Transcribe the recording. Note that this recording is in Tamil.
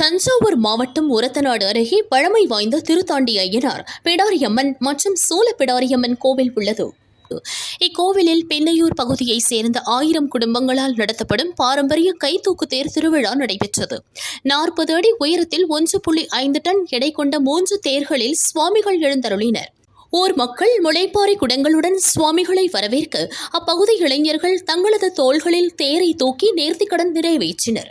தஞ்சாவூர் மாவட்டம் உரத்தநாடு அருகே பழமை வாய்ந்த திருத்தாண்டி ஐயனார் பிடாரியம்மன் மற்றும் சூல பிடாரியம்மன் கோவில் உள்ளது. இக்கோவிலில் பெண்ணையூர் பகுதியைச் சேர்ந்த 1000 குடும்பங்களால் நடத்தப்படும் பாரம்பரிய கைதூக்கு தேர் திருவிழா நடைபெற்றது. 40 அடி உயரத்தில் 1.5 டன் எடை கொண்ட 3 தேர்களில் சுவாமிகள் எழுந்தருளினர். ஊர் மக்கள் முளைப்பாறை குடங்களுடன் சுவாமிகளை வரவேற்க அப்பகுதி இளைஞர்கள் தங்களது தோள்களில் தேரை தூக்கி நேர்த்திக்கடன் நிறைவேற்றினர்.